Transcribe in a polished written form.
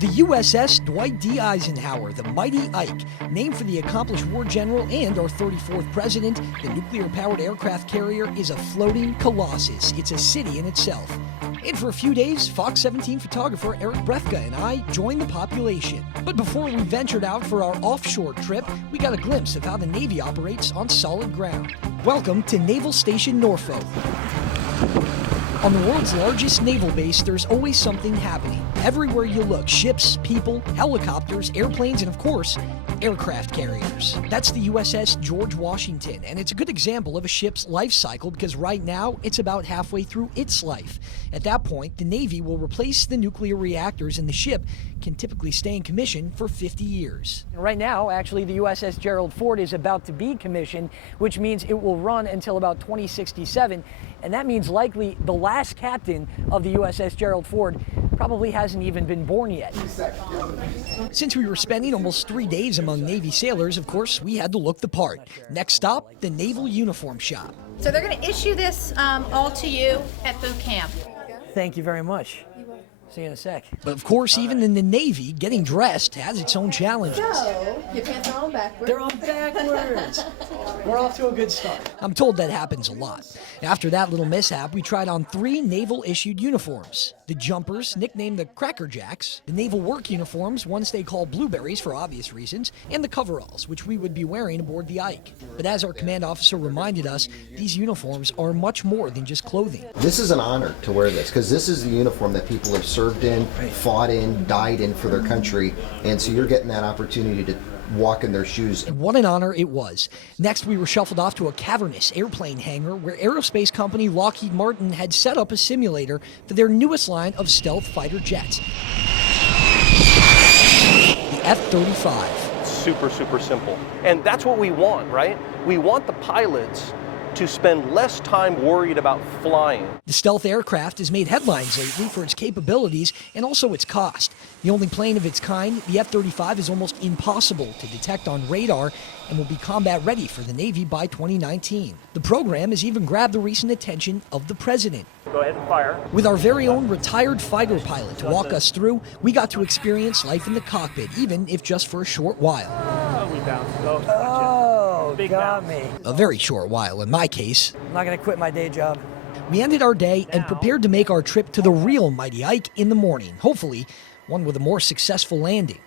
The USS Dwight D. Eisenhower, the Mighty Ike, named for the accomplished war general and our 34th president, the nuclear-powered aircraft carrier is a floating colossus. It's a city in itself. And for a few days, Fox 17 photographer Eric Brefka and I joined the population. But before we ventured out for our offshore trip, we got a glimpse of how the Navy operates on solid ground. Welcome to Naval Station Norfolk. On the world's largest naval base, there's always something happening. Everywhere you look, ships, people, helicopters, airplanes, and of course, aircraft carriers. That's the USS George Washington, and it's a good example of a ship's life cycle because right now, it's about halfway through its life. At that point, the Navy will replace the nuclear reactors and the ship can typically stay in commission for 50 years. Right now, actually, the USS Gerald Ford is about to be commissioned, which means it will run until about 2067, and that means likely the last captain of the USS Gerald Ford probably hasn't even been born yet. Since we were spending almost 3 days among Navy sailors, of course, we had to look the part. Next stop, the Naval Uniform Shop. So they're going to issue this all to you at boot camp. Thank you very much. See you in a sec. But of course, even in the Navy, getting dressed has its own challenges. So, your pants are on backwards. They're on backwards. We're off to a good start. I'm told that happens a lot. After that little mishap, we tried on 3 naval-issued uniforms. The jumpers, nicknamed the Cracker Jacks, the naval work uniforms, ones they call blueberries for obvious reasons, and the coveralls, which we would be wearing aboard the Ike. But as our command officer reminded us, these uniforms are much more than just clothing. This is an honor to wear this, because this is the uniform that people have served in, fought in, died in for their country, and so you're getting that opportunity to walk in their shoes. And what an honor it was. Next, we were shuffled off to a cavernous airplane hangar where aerospace company Lockheed Martin had set up a simulator for their newest line of stealth fighter jets, the F-35. Super simple. And that's what we want, right? We want the pilots to spend less time worried about flying. The stealth aircraft has made headlines lately for its capabilities and also its cost. The only plane of its kind, the F-35, is almost impossible to detect on radar and will be combat ready for the Navy by 2019. The program has even grabbed the recent attention of the president. Go ahead and fire. With our very own retired fighter pilot to walk us through, we got to experience life in the cockpit, even if just for a short while. We bounced. Got me. A very short while in my case. I'm not going to quit my day job. We ended our day and prepared to make our trip to the real Mighty Ike in the morning. Hopefully, one with a more successful landing.